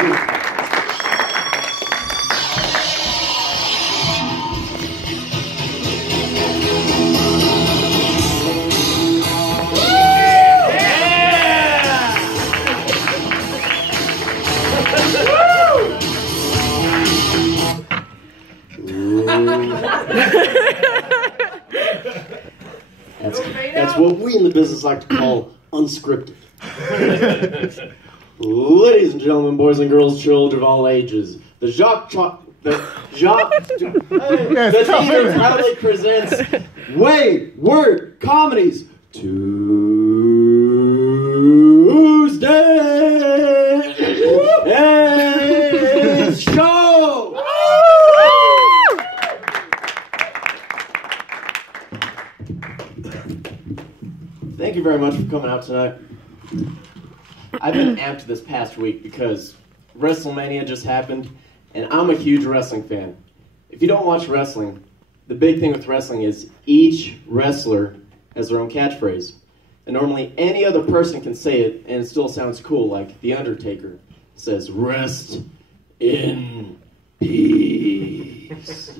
That's what we in the business like to call unscripted. Ladies and gentlemen, boys and girls, children of all ages, the theater proudly presents Wayward Comedies Tuesday show. Thank you very much for coming out tonight. I've been amped this past week because WrestleMania just happened, and I'm a huge wrestling fan. If you don't watch wrestling, the big thing with wrestling is each wrestler has their own catchphrase. And normally any other person can say it, and it still sounds cool, like The Undertaker says, "Rest in peace."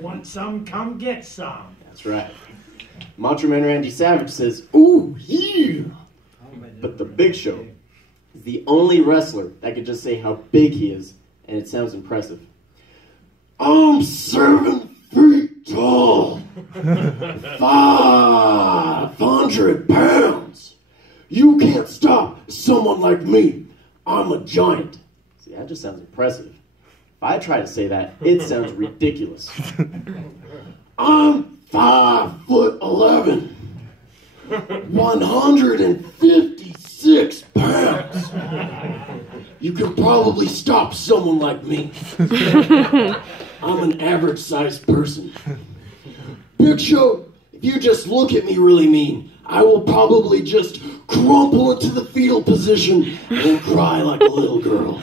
Want some, come get some. That's right. Macho Man Randy Savage says, "Ooh, yeah." But the Big Show is the only wrestler that can just say how big he is, and it sounds impressive. "I'm 7 feet tall, 500 pounds. You can't stop someone like me. I'm a giant." See, that just sounds impressive. If I try to say that, it sounds ridiculous. "I'm 5'11", 156 pounds. You can probably stop someone like me. I'm an average-sized person. Big Show, if you just look at me really mean, I will probably just crumple into the fetal position and cry like a little girl."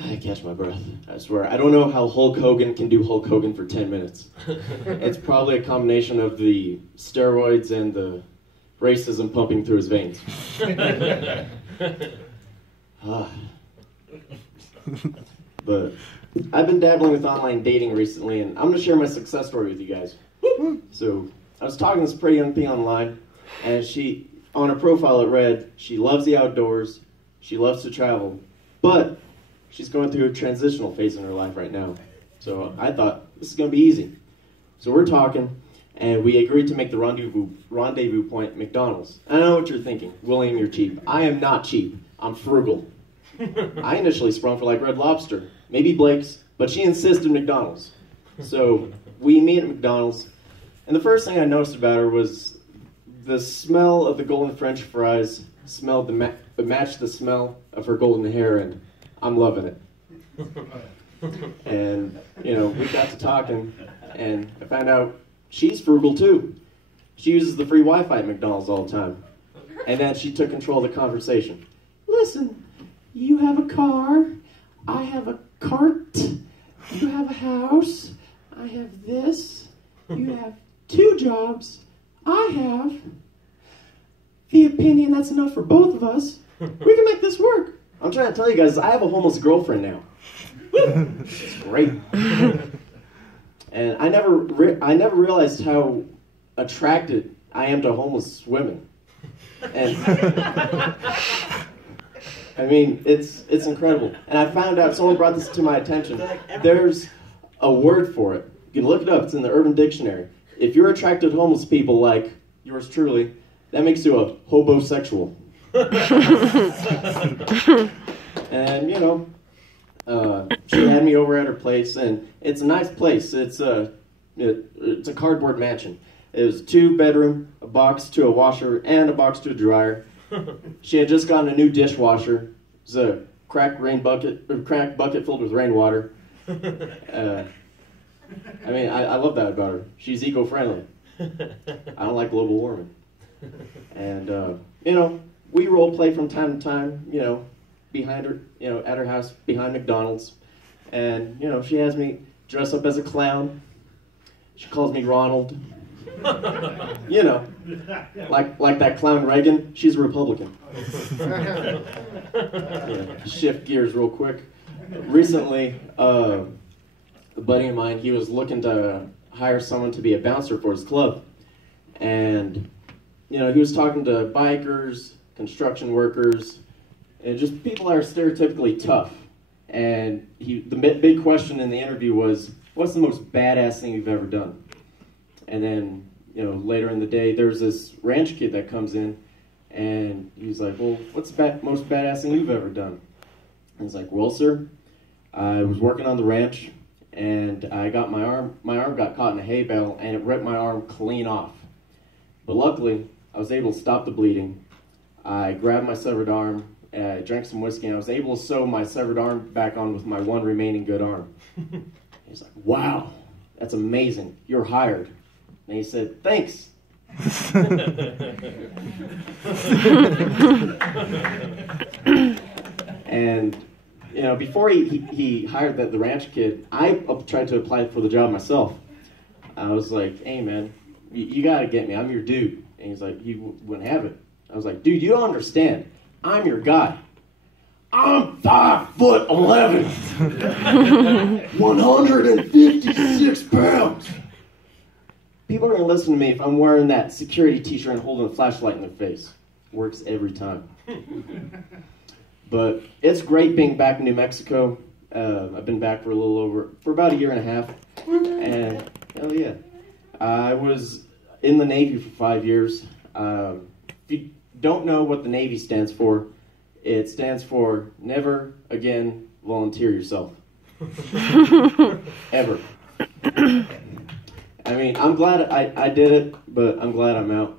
I catch my breath, I swear. I don't know how Hulk Hogan can do Hulk Hogan for 10 minutes. It's probably a combination of the steroids and the racism pumping through his veins. But I've been dabbling with online dating recently, and I'm going to share my success story with you guys. So I was talking to this pretty young thing online, and she, on her profile it read, she loves the outdoors, she loves to travel, but she's going through a transitional phase in her life right now. So I thought, this is going to be easy. So we're talking, and we agreed to make the rendezvous point McDonald's. I know what you're thinking. William, you're cheap. I am not cheap. I'm frugal. I initially sprung for like Red Lobster, maybe Blake's, but she insisted McDonald's. So we meet at McDonald's, and the first thing I noticed about her was the smell of the golden French fries matched the smell of her golden hair, and I'm loving it. And, you know, we got to talking, and I found out she's frugal too. She uses the free Wi-Fi at McDonald's all the time. And then she took control of the conversation. "Listen, you have a car, I have a cart, you have a house, I have this, you have 2 jobs, I have the opinion that's enough for both of us. We can make this work. I'm trying to tell you guys, I have a homeless girlfriend now." It's great. And I never realized how attracted I am to homeless women. And I mean, it's incredible. And I found out, someone brought this to my attention. There's a word for it. You can look it up. It's in the Urban Dictionary. If you're attracted to homeless people like yours truly, that makes you a hobosexual. And, you know, she had me over at her place, and it's a nice place. It's a cardboard mansion. It was a 2-bedroom, a box to a washer, and a box to a dryer. She had just gotten a new dishwasher. It was a cracked bucket filled with rainwater. I mean, I love that about her. She's eco-friendly. I don't like global warming. And, you know, we role play from time to time, you know, behind her, you know, at her house behind McDonald's. And, you know, she has me dress up as a clown. She calls me Ronald. You know, like that clown Reagan, she's a Republican. Yeah, shift gears real quick. Recently, a buddy of mine, he was looking to hire someone to be a bouncer for his club. And, you know, he was talking to bikers, construction workers, and just people that are stereotypically tough. And the big question in the interview was, what's the most badass thing you've ever done? And then, you know, later in the day, there's this ranch kid that comes in, and he's like, well, what's the most badass thing you've ever done? And he's like, well, sir, I was working on the ranch, and I got my arm got caught in a hay bale, and it ripped my arm clean off. But luckily, I was able to stop the bleeding. I grabbed my severed arm, and I drank some whiskey, and I was able to sew my severed arm back on with my one remaining good arm. He's like, wow, that's amazing. You're hired. And he said, thanks. And, you know, before he hired the ranch kid, I tried to apply for the job myself. I was like, hey, man, you got to get me. I'm your dude. And he's like, you wouldn't have it. I was like, dude, you don't understand. I'm your guy. I'm 5'11", 156 pounds. People are going to listen to me if I'm wearing that security t-shirt and holding a flashlight in their face. Works every time. But it's great being back in New Mexico. I've been back for about a year and a half. And hell yeah. I was in the Navy for 5 years. If you don't know what the Navy stands for, it stands for Never Again Volunteer Yourself. Ever. I mean, I'm glad I did it, but I'm glad I'm out.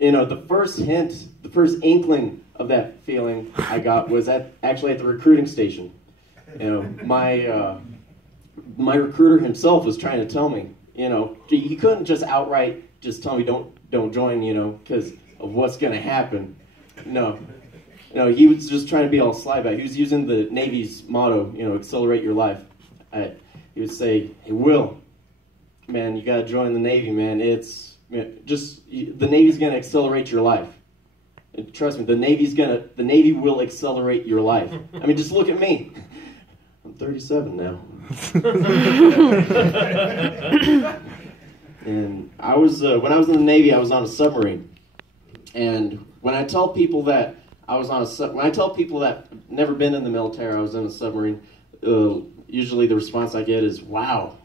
You know, the first inkling of that feeling I got was actually at the recruiting station. You know, my recruiter himself was trying to tell me, you know, he couldn't just outright just tell me don't join, you know, because of what's going to happen. No, he was just trying to be all sly about it. He was using the Navy's motto, you know, accelerate your life. He would say, hey, Will, man, you got to join the Navy, man. It's just, the Navy's going to accelerate your life. And trust me, the Navy will accelerate your life. I mean, just look at me. I'm 37 now. And I was, when I was in the Navy, I was on a submarine. And when I tell people that never been in the military, I was in a submarine, usually the response I get is, wow,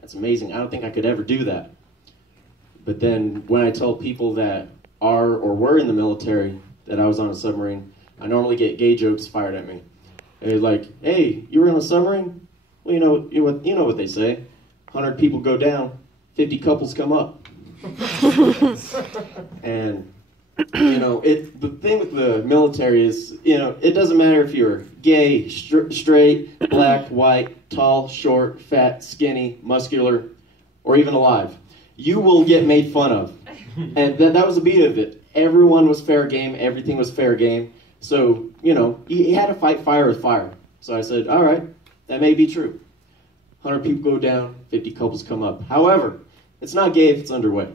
that's amazing. I don't think I could ever do that. But then when I tell people that are or were in the military that I was on a submarine, I normally get gay jokes fired at me. They're like, hey, you were in a submarine? Well, you know what they say. 100 people go down, 50 couples come up. And, you know, the thing with the military is, you know, it doesn't matter if you're gay, straight, black, white, tall, short, fat, skinny, muscular, or even alive. You will get made fun of. And that was the beauty of it. Everyone was fair game. Everything was fair game. So, you know, you had to fight fire with fire. So I said, all right, that may be true. 100 people go down, 50 couples come up. However, it's not gay if it's underway.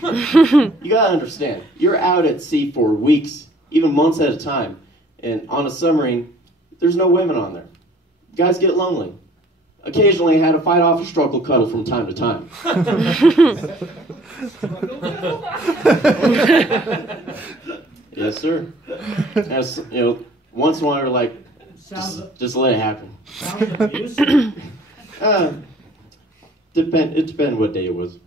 You gotta understand, you're out at sea for weeks, even months at a time, and on a submarine, there's no women on there. Guys get lonely. Occasionally, I had to fight off a struggle cuddle from time to time. Yes, sir. As, you know, once in a while, we're like, just let it happen. Sounds abusive. It depends what day it was.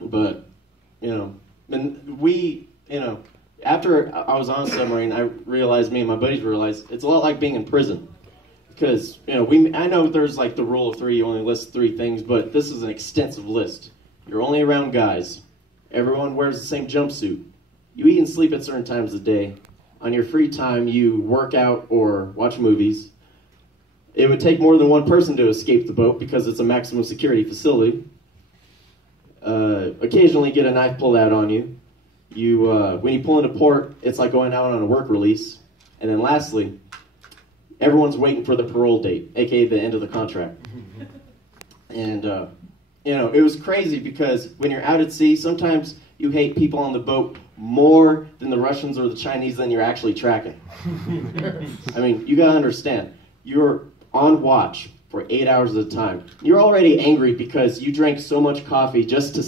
But, you know, and we, you know, after I was on a submarine, me and my buddies realized it's a lot like being in prison. Because, you know, I know there's like the rule of three, you only list 3 things, but this is an extensive list. You're only around guys. Everyone wears the same jumpsuit. You eat and sleep at certain times of the day. On your free time, you work out or watch movies. It would take more than one person to escape the boat because it's a maximum security facility. Occasionally get a knife pulled out on you. When you pull into port, it's like going out on a work release. And then lastly, everyone's waiting for the parole date, aka the end of the contract. And it was crazy because when you're out at sea, sometimes you hate people on the boat more than the Russians or the Chinese than you're actually tracking. I mean, you gotta understand, you're on watch for 8 hours at a time. You're already angry because you drank so much coffee just to